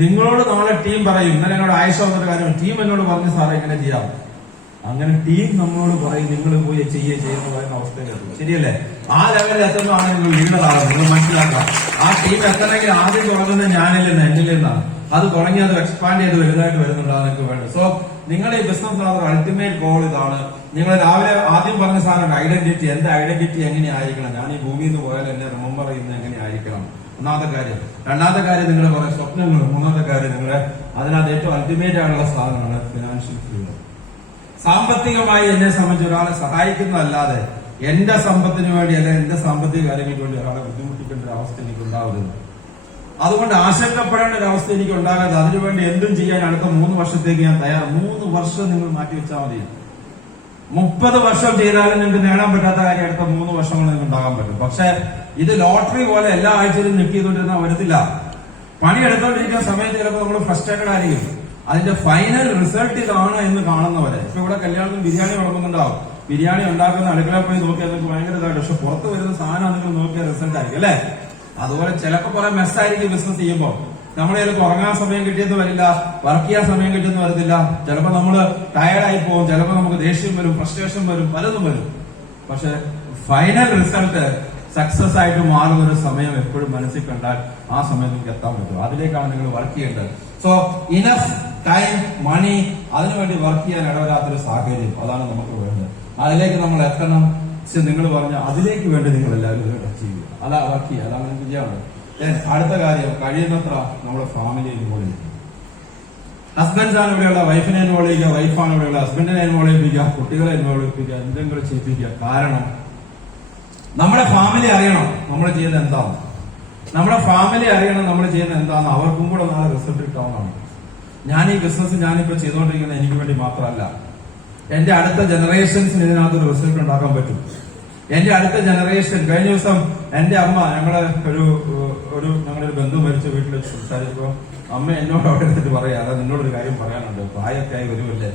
നിങ്ങളോട് നാളെ ടീം പറയും. ഇന്നലെ എന്നോട് ആയിഷ വന്നൊരു കാര്യം ടീം എന്നോട് പറഞ്ഞു സാറേ എങ്ങനെ ചെയ്യാം. അങ്ങനെ ടീം നമ്മളോട് പറയും നിങ്ങൾ പോയി ചെയ്യുന്ന പറയുന്ന അവസ്ഥയിലെത്തും. ശരിയല്ലേ? ആ ലെവലിൽ എത്തുന്നതാണ് നിങ്ങൾ ലീഡറാകുന്നത്. നിങ്ങൾ മനസ്സിലാക്കാം. ആ ടീം എത്തണമെങ്കിൽ ആദ്യം തുടങ്ങുന്നത് ഞാനിൽ നിന്ന് എന്നിൽ നിന്നാണ്. അത് തുടങ്ങി അത് എക്സ്പാൻഡ് ചെയ്ത് വലുതായിട്ട് വരുന്നുണ്ടാകും നിങ്ങൾക്ക് വേണ്ടത്. സോ നിങ്ങളുടെ ഈ ബിസിനസ് അൾട്ടിമേറ്റ് ഗോൾ ഇതാണ്. നിങ്ങൾ രാവിലെ ആദ്യം പറഞ്ഞ സാധനം ഐഡന്റിറ്റി. എന്റെ ഐഡന്റിറ്റി എങ്ങനെയായിരിക്കണം, ഞാൻ ഈ ഭൂമിയിൽ നിന്ന് പോയാൽ എന്നെ റിമെമ്പർ ചെയ്യുന്നത് എങ്ങനെയായിരിക്കണം, ഒന്നാമത്തെ കാര്യം. രണ്ടാമത്തെ കാര്യം നിങ്ങളുടെ കുറെ സ്വപ്നങ്ങൾ. മൂന്നാമത്തെ കാര്യം നിങ്ങളുടെ അതിനകത്ത് ഏറ്റവും അൾട്ടിമേറ്റ് ആയിട്ടുള്ള സാധനമാണ് ഫിനാൻഷ്യൽ ഫ്രീഡം. സാമ്പത്തികമായി എന്നെ സംബന്ധിച്ച് ഒരാളെ സഹായിക്കുന്നതല്ലാതെ എന്റെ സമ്പത്തിന് വേണ്ടി അല്ലെങ്കിൽ എന്റെ സാമ്പത്തിക കാര്യങ്ങൾക്ക് വേണ്ടി ഒരാളെ ബുദ്ധിമുട്ടിക്കേണ്ട ഒരു അവസ്ഥ എനിക്ക് ഉണ്ടാവരുത്. അതുകൊണ്ട് ആശങ്കപ്പെടേണ്ട ഒരു അവസ്ഥ എനിക്ക് ഉണ്ടാകാതെ അതിനുവേണ്ടി എന്തും ചെയ്യാൻ അടുത്ത 3 വർഷത്തേക്ക് ഞാൻ തയ്യാർ. 3 വർഷം നിങ്ങൾ മാറ്റിവെച്ചാൽ മതി. 30 വർഷം ചെയ്താലും നിങ്ങൾക്ക് നേടാൻ പറ്റാത്ത കാര്യം അടുത്ത 3 വർഷങ്ങൾ നിങ്ങൾക്ക് ഉണ്ടാകാൻ പറ്റും. പക്ഷെ ഇത് ലോട്ടറി പോലെ എല്ലാ ആഴ്ചയിലും ഞെക്കി ചെയ്തുകൊണ്ടിരുന്നാൽ വരത്തില്ല. പണിയെടുത്തോണ്ടിരിക്കുന്ന സമയത്ത് ചിലപ്പോൾ നമ്മൾ ഫ്രസ്ട്രേറ്റഡ് ആയിരിക്കും. അതിന്റെ ഫൈനൽ റിസൾട്ട് ഇതാണ് എന്ന് കാണുന്നവരെ. ഇപ്പൊ ഇവിടെ കല്യാണത്തിന് ബിരിയാണി വിളമ്പുന്നുണ്ടാവും. ബിരിയാണി ഉണ്ടാക്കുന്ന അടുക്കള പോയി നോക്കിയാൽ നിങ്ങൾക്ക് ഭയങ്കര ഇതായിട്ട്, പക്ഷെ പുറത്ത് വരുന്ന സാധനം നിങ്ങൾ നോക്കിയ റിസൾട്ട് ആയിരിക്കും അല്ലെ? അതുപോലെ ചിലപ്പോൾ കുറെ മെസ്സായിരിക്കും ബിസിനസ് ചെയ്യുമ്പോൾ. നമ്മൾ ചിലപ്പോൾ ഉറങ്ങാൻ സമയം കിട്ടിയെന്ന് വരില്ല, വർക്ക് ചെയ്യാൻ സമയം കിട്ടിയെന്ന് വരത്തില്ല. ചിലപ്പോൾ നമ്മൾ ടയർഡായി പോകും, ചിലപ്പോൾ നമുക്ക് ദേഷ്യം വരും, ഫ്രസ്ട്രേഷൻ വരും, പലതും വരും. പക്ഷെ ഫൈനൽ റിസൾട്ട് സക്സസ് ആയിട്ട് മാറുന്ന ഒരു സമയം എപ്പോഴും മനസ്സിൽ കണ്ടാൽ ആ സമയം നിങ്ങൾക്ക് എത്താൻ പറ്റും. അതിലേക്കാണ് നിങ്ങൾ വർക്ക് ചെയ്യേണ്ടത്. സോ ഇനഫ് ടൈം, മണി, അതിനുവേണ്ടി വർക്ക് ചെയ്യാൻ ഇടവരാത്തൊരു സാഹചര്യം, അതാണ് നമുക്ക് വേണ്ടത്. അതിലേക്ക് നമ്മൾ എത്തണം. നിങ്ങൾ പറഞ്ഞ അതിലേക്ക് വേണ്ടി നിങ്ങൾ എല്ലാവരും ചെയ്യുക. അതാ വർക്ക് ചെയ്യുക. അതാണ് നിങ്ങൾക്ക് ചെയ്യാനുള്ളത്. അടുത്ത കാര്യം, കഴിയുന്നത്ര നമ്മുടെ ഫാമിലി ഇൻവോൾവ് ചെയ്യുക. ഹസ്ബൻഡാണ് ഇവിടെയുള്ള വൈഫിനെ ഇൻവോൾവ് ചെയ്യുക, വൈഫാണ് ഇവിടെയുള്ള ഹസ്ബൻഡിനെ ഇൻവോൾവ് ചെയ്യിപ്പിക്കുക, കുട്ടികളെ ഇൻവോൾവ് ചെയ്യിപ്പിക്കുക, എന്തെങ്കിലും ചെയ്യിപ്പിക്കുക. കാരണം നമ്മുടെ ഫാമിലി അറിയണം നമ്മൾ ചെയ്യുന്നത് എന്താണ്. നമ്മുടെ ഫാമിലി അറിയണം നമ്മൾ ചെയ്യുന്നത് എന്താണെന്ന്. അവർക്കും കൂടെ നാളെ റിസൾട്ട് കിട്ടാവുന്നതാണ്. ഞാൻ ഈ ബിസിനസ് ഞാനിപ്പോ ചെയ്തുകൊണ്ടിരിക്കുന്നത് എനിക്ക് വേണ്ടി മാത്രമല്ല, എന്റെ അടുത്ത ജനറേഷൻസിന് ഇതിനകത്തൊരു റിസൾട്ട് ഉണ്ടാക്കാൻ പറ്റും. എന്റെ അടുത്ത ജനറേഷൻ, കഴിഞ്ഞ ദിവസം എന്റെ അമ്മ, ഞങ്ങളുടെ ഒരു ബന്ധു മരിച്ച വീട്ടിൽ സംസാരിച്ചപ്പോ അമ്മ എന്നോട് അവിടെ എടുത്തിട്ട് പറയാ, അതാ നിന്നോടൊരു കാര്യം പറയാനുണ്ട്, പ്രായമൊക്കെയായി വരുമല്ലേ,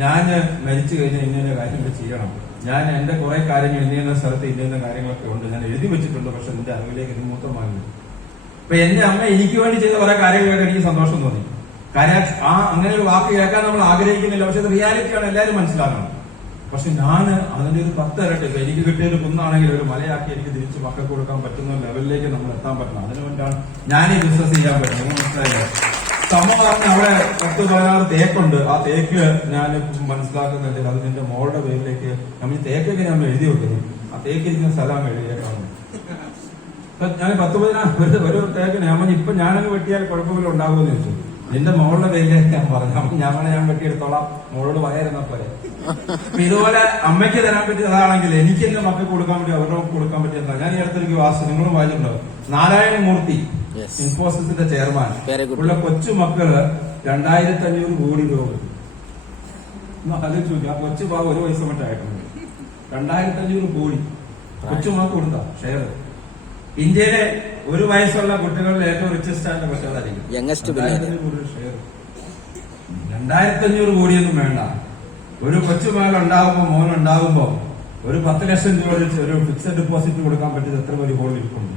ഞാൻ മരിച്ചു കഴിഞ്ഞാൽ ഇന്ന കാര്യങ്ങൾ ചെയ്യണം, ഞാൻ എന്റെ കുറെ കാര്യങ്ങൾ ഇന്ന സ്ഥലത്ത് ഇന്ന കാര്യങ്ങളൊക്കെ ഉണ്ട്, ഞാൻ എഴുതി വെച്ചിട്ടുണ്ട്, പക്ഷെ നിന്റെ അറിവിലേക്ക് ഇത് മൂത്രമാകുന്നു. അപ്പൊ എന്റെ അമ്മ എനിക്ക് വേണ്ടി ചെയ്ത കുറെ കാര്യങ്ങളൊക്കെ എനിക്ക് സന്തോഷം തോന്നി. കാര്യം അങ്ങനെ ഒരു വാക്ക് കേൾക്കാൻ നമ്മൾ ആഗ്രഹിക്കുന്നില്ല, പക്ഷെ അത് റിയാലിറ്റിയാണ്, എല്ലാവരും മനസ്സിലാക്കണം. പക്ഷെ ഞാൻ അതിന്റെ ഒരു 10 ഇരട്ടി, ഇപ്പൊ എനിക്ക് കിട്ടിയൊരു കുന്നാണെങ്കിൽ ഒരു മലയാക്കി എനിക്ക് തിരിച്ച് മക്കൾക്ക് കൊടുക്കാൻ പറ്റുന്ന ലെവലിലേക്ക് നമ്മൾ എത്താൻ പറ്റണം. അതിനുവേണ്ടിയാണ് ഞാൻ ഈ ബിസിനസ് ചെയ്യാൻ പറ്റുന്നത്. മനസ്സിലായില്ലേ? അമ്മ പറഞ്ഞ അവിടെ 10-16 തേക്കുണ്ട്. ആ തേക്ക് ഞാൻ മനസ്സിലാക്കുന്നുണ്ട്, അത് നിന്റെ മോളുടെ പേരിലേക്ക് നമ്മൾ തേക്കൊക്കെ നമ്മൾ എഴുതി വെക്കുന്നത്. ആ തേക്ക് ഇരിക്കുന്ന സ്ഥലം എഴുതിയേക്കാണ്. ഞാൻ 10-15 ഒരു തേക്കിന് അമ്മ ഇപ്പൊ ഞാനങ്ങ് വെട്ടിയാൽ കുഴപ്പമില്ല ഉണ്ടാകുമെന്ന് ചോദിച്ചു. നിന്റെ മോളുടെ പേരിലേക്ക് ഞാൻ പറഞ്ഞു. അപ്പൊ ഞാൻ വെട്ടിയെടുത്തോളാം, മോളോട് പറയായിരുന്ന പോലെ. ഇതുപോലെ അമ്മയ്ക്ക് തരാൻ പറ്റിയതാണെങ്കിൽ എനിക്ക് എന്റെ മക്കൾക്ക് കൊടുക്കാൻ പറ്റി, അവരുടെ കൊടുക്കാൻ പറ്റിയതാ. ഞാൻ ഈ അടുത്തൊരു വാസം നിങ്ങളും വായിച്ചിട്ടുണ്ടോ, നാരായണ മൂർത്തി, ഇൻഫോസിസിന്റെ ചെയർമാൻ, ഉള്ള കൊച്ചു മക്കള് 2500 കോടി രൂപ. ആലോചിച്ചു, ആ കൊച്ചു ഭാഗം 1 വയസ്സ് മറ്റായിട്ടുണ്ട്. 2500 കോടി കൊച്ചുമക്കൾ കൊടുത്താ ഷെയർ. ഇന്ത്യയിലെ 1 വയസ്സുള്ള കുട്ടികളിൽ ഏറ്റവും റിച്ചസ്റ്റ് ആയിട്ടുള്ള കുട്ടികളായിരിക്കും. 2500 കോടിയൊന്നും വേണ്ട. ഒരു കൊച്ചുമകൾ ഉണ്ടാകുമ്പോ, മോനുണ്ടാകുമ്പോ ഒരു 10 ലക്ഷം രൂപ ഒരു ഫിക്സഡ് ഡെപ്പോസിറ്റ് കൊടുക്കാൻ പറ്റിയത് എത്ര പേര് ഹോൾഡ് ഇരിക്കുന്നു.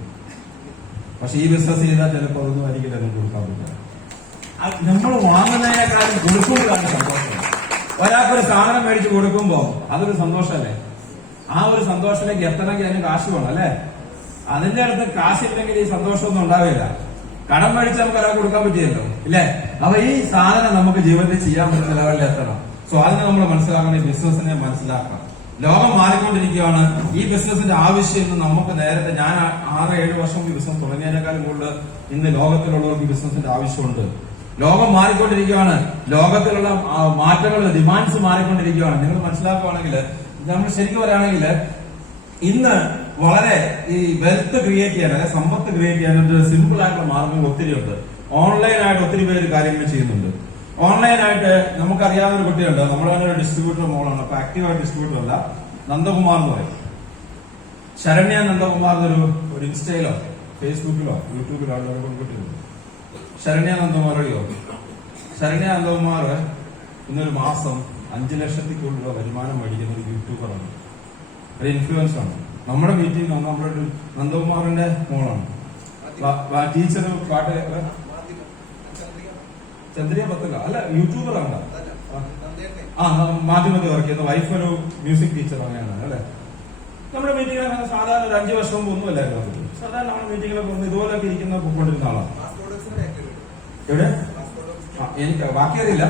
പക്ഷെ ഈ ബിസിനസ് ചെയ്താൽ ചിലപ്പോൾ അതൊന്നും ആയിരിക്കില്ല നമുക്ക് കൊടുക്കാൻ പറ്റില്ല. നമ്മൾ വാങ്ങുന്നതിനേക്കാളും കൊടുക്കുമ്പോഴാണ് സന്തോഷം. ഒരാൾക്കൊരു സാധനം മേടിച്ച് കൊടുക്കുമ്പോ അതൊരു സന്തോഷമല്ലേ? ആ ഒരു സന്തോഷത്തിലേക്ക് എത്തണമെങ്കിൽ അതിന് കാശ് വേണം അല്ലെ? അതിന്റെ അടുത്ത് കാശില്ലെങ്കിൽ ഈ സന്തോഷമൊന്നും ഉണ്ടാവില്ല. കടം മേടിച്ച് നമുക്ക് ഒരാൾ കൊടുക്കാൻ പറ്റിയല്ലോ ഇല്ലേ? അപ്പൊ ഈ സാധനം നമുക്ക് ജീവിതത്തിൽ ചെയ്യാൻ പറ്റുന്ന ലെവലിൽ എത്തണം. സോ അതിനെ നമ്മൾ മനസ്സിലാക്കണം, ഈ ബിസിനസിനെ മനസ്സിലാക്കണം. ലോകം മാറിക്കൊണ്ടിരിക്കുകയാണ്. ഈ ബിസിനസിന്റെ ആവശ്യം നമുക്ക് നേരത്തെ, ഞാൻ 6-7 വർഷം ഈ ബിസിനസ് തുടങ്ങിയതിനേക്കാളും കൂടുതൽ ഇന്ന് ലോകത്തിലുള്ളവർക്ക് ഈ ബിസിനസിന്റെ ആവശ്യമുണ്ട്. ലോകം മാറിക്കൊണ്ടിരിക്കുകയാണ്. ലോകത്തിലുള്ള മാറ്റങ്ങൾ, ഡിമാൻഡ്സ് മാറിക്കൊണ്ടിരിക്കുകയാണ്. നിങ്ങൾ മനസ്സിലാക്കുകയാണെങ്കിൽ, നമ്മൾ ശരിക്കും പറയുകയാണെങ്കിൽ ഇന്ന് വളരെ ഈ വെൽത്ത് ക്രിയേറ്റ് ചെയ്യാൻ, അതായത് സമ്പത്ത് ക്രിയേറ്റ് ചെയ്യാനായിട്ട് സിമ്പിൾ ആയിട്ടുള്ള മാർഗങ്ങൾ ഒത്തിരി ഉണ്ട്. ഓൺലൈനായിട്ട് ഒത്തിരി പേര് കാര്യങ്ങൾ ചെയ്യുന്നുണ്ട്. ഓൺലൈനായിട്ട് നമുക്കറിയാവുന്ന ഒരു കുട്ടിയുണ്ട്, നമ്മൾ തന്നെ ഒരു ഡിസ്ട്രിബ്യൂട്ടർ മോളാണ്, അപ്പൊ ആക്റ്റീവായിട്ട് ഡിസ്ട്രിബ്യൂട്ടർ അല്ല, നന്ദകുമാർ എന്ന് പറയും. ശരണ്യ നന്ദകുമാർ ഒരു ഇൻസ്റ്റയിലോ ഫേസ്ബുക്കിലോ യൂട്യൂബിലോ ആളുകൾ കൊണ്ടുപോയിട്ടുണ്ട്. ശരണ്യ നന്ദകുമാർ അറിയോ? ശരണ്യ നന്ദകുമാർ ഇന്നൊരു മാസം 5 ലക്ഷത്തിൽ കൂടുതൽ വരുമാനം മേടിക്കുന്ന ഒരു യൂട്യൂബറാണ്, ഒരു ഇൻഫ്ലുവൻസർ ആണ്. നമ്മുടെ മീറ്റിംഗ് നമ്മുടെ ഒരു നന്ദകുമാറിന്റെ മോളാണ്, ടീച്ചർ, പാട്ട് ചന്ദ്രിയ പത്തല്ല, അല്ല യൂട്യൂബറാണ്. ആ മാധ്യമത്തിൽ വർക്ക് ചെയ്യുന്ന വൈഫ് ഒരു മ്യൂസിക് ടീച്ചർ അങ്ങനെയാണ് അല്ലെ. നമ്മുടെ മീറ്റിങ്ങിലൊക്കെ സാധാരണ ഒരു 5 വർഷം മുമ്പ് ഒന്നുമല്ലായിരുന്നു. സാധാരണ നമ്മുടെ മീറ്റിങ്ങിലൊക്കെ ഒന്ന് ഇതുപോലൊക്കെ ഇരിക്കുന്ന പോയിക്കൊണ്ടിരുന്ന ആളാണ്. എവിടെ എനിക്ക് ബാക്കിയറിയില്ല.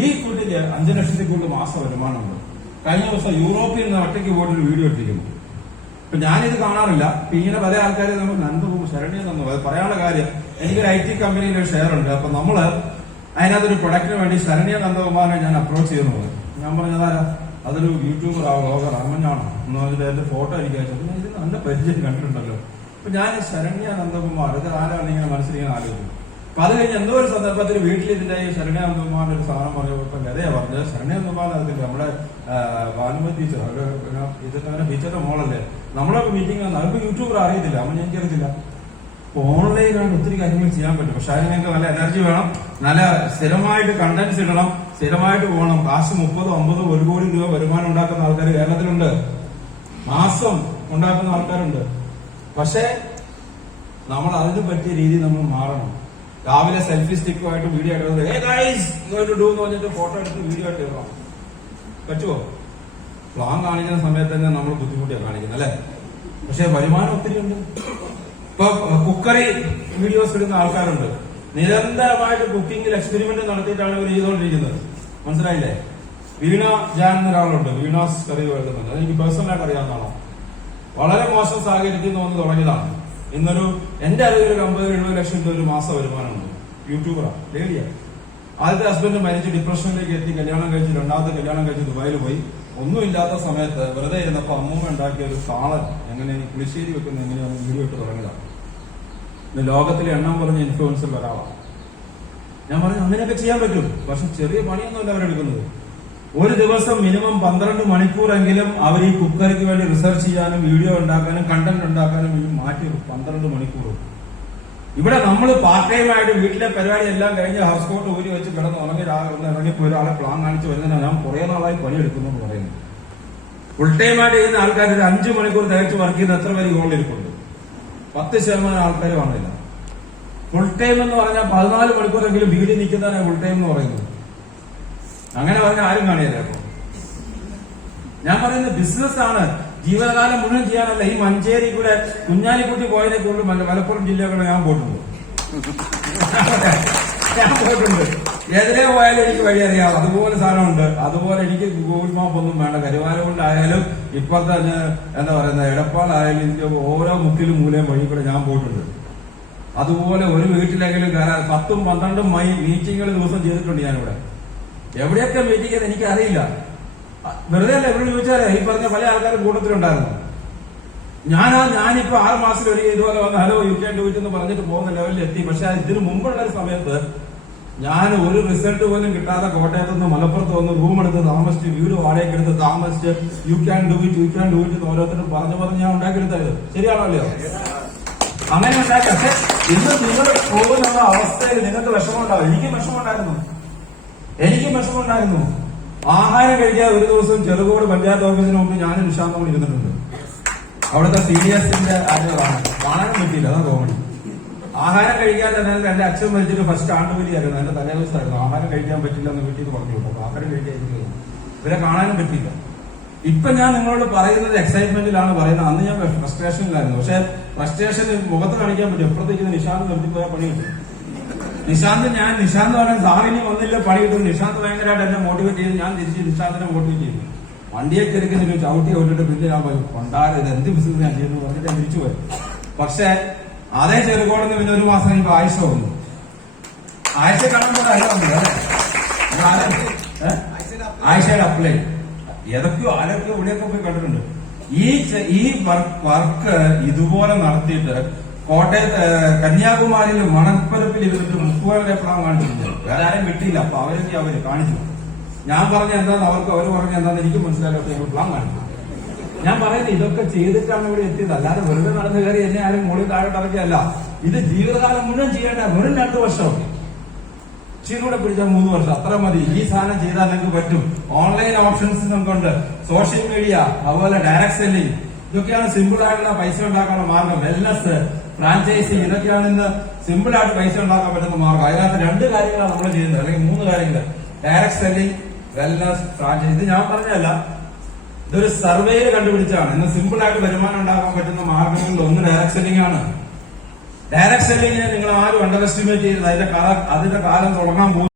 ഈ കുട്ടിക്ക് 5 ലക്ഷത്തിൽ കൂടുതൽ മാസം വരുമാനമുണ്ട്. കഴിഞ്ഞ ദിവസം യൂറോപ്പിൽ നിന്ന് ഒറ്റയ്ക്ക് പോയിട്ടൊരു വീഡിയോ എടുത്തിരിക്കുന്നു. ഇപ്പൊ ഞാനിത് കാണാറില്ല. ഇങ്ങനെ പല ആൾക്കാരെ നമ്മൾ നന്ദവും ശരണ്യം തന്നു. അത് പറയാനുള്ള കാര്യം, എനിക്കൊരു IT കമ്പനിയിൽ ഒരു ഷെയർ ഉണ്ട്. അപ്പൊ നമ്മള് അതിനകത്തൊരു പ്രൊഡക്റ്റിന് വേണ്ടി ശരണ്യ നന്ദകുമാറിനെ ഞാൻ അപ്രോച്ച് ചെയ്യുന്നത്. ഞാൻ പറഞ്ഞതാരാ, അതൊരു യൂട്യൂബർ വ്ളോഗർ അമ്മഞ്ഞാണോ എന്ന് പറഞ്ഞിട്ട് എന്റെ ഫോട്ടോ എനിക്ക് അയച്ചു. ഇത് നല്ല പരിചയം കണ്ടിട്ടുണ്ടല്ലോ. അപ്പൊ ഞാൻ ശരണ്യ നന്ദകുമാർ ഇത് ആരാണ് ഇങ്ങനെ മനസ്സിലിങ്ങനെ ആലോചിക്കും. അപ്പൊ അത് കഴിഞ്ഞ് എന്തോ ഒരു സന്ദർഭത്തിൽ വീട്ടിൽ ഇതിന്റെ ശരണ്യ നന്ദകുമാറിന്റെ ഒരു സാധനം പറഞ്ഞു. ഇപ്പൊ കഥയാ പറഞ്ഞത്. ശരണ്യ നന്ദകുമാർ അതിന്റെ നമ്മുടെ ഭാനുമതി ടീച്ചർ അങ്ങനെ ടീച്ചറിന്റെ മോളല്ലേ. നമ്മളൊക്കെ മീറ്റിംഗ് വന്നു. അവർക്ക് യൂട്യൂബർ അറിയത്തില്ല, അവൻ എനിക്കറിയത്തില്ല. ഓൺലൈനാണ് ഒത്തിരി കാര്യങ്ങൾ ചെയ്യാൻ പറ്റും. പക്ഷെ അതിന് നിങ്ങൾക്ക് നല്ല എനർജി വേണം, നല്ല സ്ഥിരമായിട്ട് കണ്ടന്റ്സ് ഇടണം, സ്ഥിരമായിട്ട് പോകണം. കാശ് 30, 50, 1 കോടി രൂപ വരുമാനം ഉണ്ടാക്കുന്ന ആൾക്കാർ കേരളത്തിലുണ്ട്. മാസം ഉണ്ടാക്കുന്ന ആൾക്കാരുണ്ട്. പക്ഷെ നമ്മൾ അതിന് പറ്റിയ രീതി നമ്മൾ മാറണം. രാവിലെ സെൽഫി സ്റ്റിക്കുമായിട്ട് വീഡിയോ എടുക്കുന്നത് എന്ന് പറഞ്ഞിട്ട് ഫോട്ടോ എടുത്ത് വീഡിയോ ആയിട്ട് ഇടണം. പറ്റുമോ? പ്ലാൻ കാണിക്കുന്ന സമയത്ത് തന്നെ നമ്മൾ ബുദ്ധിമുട്ടിയാണ് കാണിക്കുന്നത് അല്ലെ. പക്ഷെ വരുമാനം ഒത്തിരി ഉണ്ട്. ഇപ്പൊ കുക്കറി വീഡിയോസ് ഇടുന്ന ആൾക്കാരുണ്ട്. നിരന്തരമായിട്ട് കുക്കിംഗിൽ എക്സ്പെരിമെന്റ് നടത്തിയിട്ടാണ് ഇവർ ചെയ്തുകൊണ്ടിരിക്കുന്നത്. മനസ്സിലായില്ലേ? വീണ ജാൻ എന്നൊരാളുണ്ട്. വീണാസ് കറി എഴുതുന്നത് എനിക്ക് പേഴ്സണലായിട്ട് അറിയാവുന്നതാണോ. വളരെ മോശം സാഹചര്യത്തിൽ നിന്ന് വന്ന് തുടങ്ങിയതാണ്. ഇന്നൊരു എന്റെ അറിവിൽ 50-70 ലക്ഷം രൂപ ഒരു മാസം വരുമാനമുണ്ട്. യൂട്യൂബറാണ്, ലേഡിയാണ്. ആദ്യത്തെ ഹസ്ബൻഡ് മരിച്ച് ഡിപ്രഷനിലേക്ക് എത്തി. കല്യാണം കഴിച്ച് രണ്ടാമത്തെ കല്യാണം കഴിച്ച് ദുബായിൽ പോയി. ഒന്നുമില്ലാത്ത സമയത്ത് വെറുതെ ഇരുന്നപ്പോ അമ്മൂമ്മ ഉണ്ടാക്കിയ ഒരു കാളൻ എങ്ങനെ പുളിശ്ശേരി വെക്കുന്ന എങ്ങനെയാണ് വീഡിയോ ഇട്ട് തുടങ്ങിയതാണ്. ഇത് ലോകത്തിലെ എണ്ണം പറഞ്ഞ ഇൻഫ്ലുവൻസറിൽ ഒരാളാണ്. ഞാൻ പറഞ്ഞു അങ്ങനെയൊക്കെ ചെയ്യാൻ പറ്റും. പക്ഷെ ചെറിയ പണിയൊന്നുമല്ല അവരെടുക്കുന്നത്. ഒരു ദിവസം മിനിമം 12 മണിക്കൂറെങ്കിലും അവർ ഈ കുക്കറിക്ക് വേണ്ടി റിസർച്ച് ചെയ്യാനും വീഡിയോ ഉണ്ടാക്കാനും കണ്ടന്റ് ഉണ്ടാക്കാനും മാറ്റി 12 മണിക്കൂർ. ഇവിടെ നമ്മൾ പാർട്ട് ടൈം ആയിട്ട് വീട്ടിലെ പരിപാടി എല്ലാം കഴിഞ്ഞ് ഹൗസ് കോട്ട് ഊരി വെച്ച് കിടന്ന് ഇറങ്ങിപ്പോ ഒരാളെ പ്ലാൻ കാണിച്ച് വരുന്നതിനാണ് ഞാൻ കുറെ നാളായി പണിയെടുക്കുന്നു എന്ന് പറയുന്നത്. ഫുൾ ടൈം ആയിട്ട് ചെയ്യുന്ന ആൾക്കാർ ഒരു 5 മണിക്കൂർ തികച്ച് വർക്ക് ചെയ്യുന്ന എത്ര പേര് ഗോളിരിപ്പുണ്ട്? 10% ആൾക്കാർ വന്നില്ല. ഫുൾ ടൈം എന്ന് പറഞ്ഞാൽ 14 മണിക്കൂറെങ്കിലും വീട്ടിൽ നിൽക്കുന്നതാണ് ഫുൾ ടൈം എന്ന് പറയുന്നത്. അങ്ങനെ പറഞ്ഞാൽ ആരും കാണില്ല. ഞാൻ പറയുന്നത് ബിസിനസ് ആണ്. ജീവിതകാലം മുഴുവൻ ചെയ്യാനല്ല. ഈ മഞ്ചേരി കൂടെ കുഞ്ഞാലിക്കുട്ടി പോയതിനെ കൂടുതൽ മലപ്പുറം ജില്ലകളിൽ ഞാൻ പോയിട്ടുണ്ട്. എതിരെ പോയാലും എനിക്ക് വഴി അറിയാം. അതുപോലെ സാധനമുണ്ട്. അതുപോലെ എനിക്ക് ഗൂഗിൾ മാപ്പ് ഒന്നും വേണ്ട. കരുവാരം കൊണ്ടായാലും ഇപ്പോഴത്തെ എന്താ പറയുന്നത് എടപ്പാളായാലും ഇതിന്റെ ഓരോ മുക്കിലും മൂലയും വഴി കൂടെ ഞാൻ പോയിട്ടുണ്ട്. അതുപോലെ ഒരു വീട്ടിലെങ്കിലും 10ഉം 12ഉം മീറ്റിങ്ങുകൾ ദിവസം ചെയ്തിട്ടുണ്ട് ഞാനിവിടെ. എവിടെയൊക്കെ മീറ്റിംഗ് ചെയ്ത് എനിക്ക് അറിയില്ല. വെറുതെ അല്ല എവിടെ ചോദിച്ചാലേ ഈ പറഞ്ഞ പല ആൾക്കാരും കൂട്ടത്തിലുണ്ടായിരുന്നു. ഞാനിപ്പോ 6 മാസത്തിൽ ഒരു ഇതുപോലെ വന്ന് hello you can do it എന്ന് പറഞ്ഞിട്ട് പോകുന്ന ലെവലിൽ എത്തി. പക്ഷെ ഇതിന് മുമ്പുള്ള ഒരു സമയത്ത് ഞാൻ ഒരു റിസൾട്ട് പോലും കിട്ടാതെ കോട്ടയത്ത് നിന്ന് മലപ്പുറത്ത് വന്ന് റൂം എടുത്ത് താമസിച്ച് വീട് വാടകയ്ക്ക് എടുത്ത് താമസിച്ച് യു ക്യാൻ ഡു ഇറ്റ് ഓരോരുത്തരും പറഞ്ഞ് ഞാൻ ഉണ്ടാക്കിയെടുത്തത്. ശരിയാണോ അല്ലയോ? അങ്ങനെ ഉണ്ടാക്കി. പക്ഷെ ഇന്ന് നിങ്ങൾ പോകുന്ന അവസ്ഥയിൽ നിങ്ങൾക്ക് വിഷമമുണ്ടാവും. എനിക്കും വിഷമമുണ്ടായിരുന്നു. ആഹാരം കഴിക്കാതെ ഒരു ദിവസം ചെറുകോട് പഞ്ചായത്ത് ഓഫീസിന് മുമ്പ് ഞാനും നിശാന്തും കൂടി ഇരുന്നിട്ടുണ്ട്. അവിടുത്തെ സീനിയേഴ്സിന്റെ ആളുകളാണ്. കാണാനും പറ്റിയില്ല, അതാ തോന്നി. ആഹാരം കഴിക്കാൻ തന്നെ എന്റെ അച്ഛൻ മരിച്ചിട്ട് ഫസ്റ്റ് ആണ്ടുപുരിയായിരുന്നു. എന്റെ തലേദിവസമായിരുന്നു. ആഹാരം കഴിക്കാൻ പറ്റില്ല എന്ന് വീട്ടിൽ നിന്ന് പറഞ്ഞു വിട്ടു. ആഹാരം കഴിക്കാൻ ഇവരെ കാണാനും പറ്റിയില്ല. ഇപ്പൊ ഞാൻ നിങ്ങളോട് പറയുന്നത് എക്സൈറ്റ്മെന്റിലാണ് പറയുന്നത്. അന്ന് ഞാൻ ഫ്രസ്ട്രേഷനിലായിരുന്നു. പക്ഷെ ഫ്രസ്ട്രേഷൻ മുഖത്ത് കാണിക്കാൻ പറ്റും. എപ്പോഴത്തേക്ക് നിശാന്ത് നിർത്തിപ്പോയാൽ പണി കിട്ടും. നിശാന്ത് പറയാൻ സാറിനി വന്നില്ല പണി കിട്ടും. നിശാന്ത് ഭയങ്കരമായിട്ട് എന്നെ മോട്ടിവേറ്റ് ചെയ്ത് ഞാൻ തിരിച്ച് നിശാന്തിനെ മോട്ടിവേറ്റ് ചെയ്തു. വണ്ടിയെ കയറിക്കുന്ന ചവിട്ടി വിട്ടിട്ട് പിന്നെ ഞാൻ പോയി കൊണ്ടാറ് ഇത് എന്ത് ബിസിനസ് ഞാൻ ചെയ്യുന്നു പറഞ്ഞിട്ട് ഞാൻ തിരിച്ചു പോയി. പക്ഷെ അതേ ചെറുകോടെന്ന് പിന്നെ 1 മാസം കഴിഞ്ഞപ്പോ ആഴ്ച വന്നു. ആഴ്ച കാണുമ്പോൾ അല്ല വന്നില്ല അല്ലെ. ആഴ്ചയുടെ അപ്ലൈ ഏതൊക്കെയോ ആരൊക്കെയോ ഇവിടെയൊക്കെ പോയി കണ്ടിട്ടുണ്ട്. ഈ വർക്ക് ഇതുപോലെ നടത്തിയിട്ട് കോട്ടയത്ത് കന്യാകുമാരിയിൽ മണൽപ്പരപ്പിൽ ഇരുന്നിട്ട് 30 പ്ലാൻ കാണിച്ചിട്ടുണ്ട്. വേറെ ആരും കിട്ടിയില്ല. അപ്പൊ അവര് കാണിച്ചു. ഞാൻ പറഞ്ഞ എന്താന്ന് അവര് പറഞ്ഞ എന്താന്ന് എനിക്ക് മനസ്സിലാക്കാത്ത ഞങ്ങൾ പ്ലാൻ കാണിച്ചു. ഞാൻ പറയുന്നത് ഇതൊക്കെ ചെയ്തിട്ടാണ് ഇവിടെ എത്തിയത്. അല്ലാതെ വെറുതെ നടന്നു കയറി എന്നെ ആരും മുകളിൽ താഴെ ഇറക്കിയല്ല. ഇത് ജീവിതകാലം മുഴുവൻ ചെയ്യേണ്ട. വെറും 2 വർഷം ചീനൂടെ പിടിച്ചാൽ 3 വർഷം അത്ര മതി. ഈ സാധനം ചെയ്താൽ നിങ്ങൾക്ക് പറ്റും. ഓൺലൈൻ ഓപ്ഷൻസ് നമുക്കുണ്ട്. സോഷ്യൽ മീഡിയ, അതുപോലെ ഡയറക്ട് സെല്ലിംഗ്, ഇതൊക്കെയാണ് സിമ്പിൾ ആയിട്ടുള്ള പൈസ ഉണ്ടാക്കാനുള്ള മാർഗം. വെൽനസ്, ഫ്രാഞ്ചൈസി, ഇതൊക്കെയാണ് ഇന്ന് സിമ്പിൾ ആയിട്ട് പൈസ ഉണ്ടാക്കാൻ പറ്റുന്ന മാർഗം. അതിനകത്ത് 2 കാര്യങ്ങളാണ് നമ്മൾ ചെയ്യുന്നത്, അല്ലെങ്കിൽ 3 കാര്യങ്ങൾ. Direct selling, wellness, franchise. ഇത് ഞാൻ പറഞ്ഞതല്ല, ഇതൊരു സർവേയിൽ കണ്ടുപിടിച്ചാണ്. ഇന്ന് സിമ്പിൾ ആയിട്ട് വരുമാനം ഉണ്ടാക്കാൻ പറ്റുന്ന മാർഗങ്ങളിൽ ഒന്ന് ഡയറക്ട് സെല്ലിംഗ് ആണ്. ഡയറക്ട് സെല്ലിങ്ങിനെ നിങ്ങൾ ആരും അണ്ടർ എസ്റ്റിമേറ്റ് ചെയ്യുന്നത്, അതിന്റെ കാലം തുടങ്ങാൻ പോകും.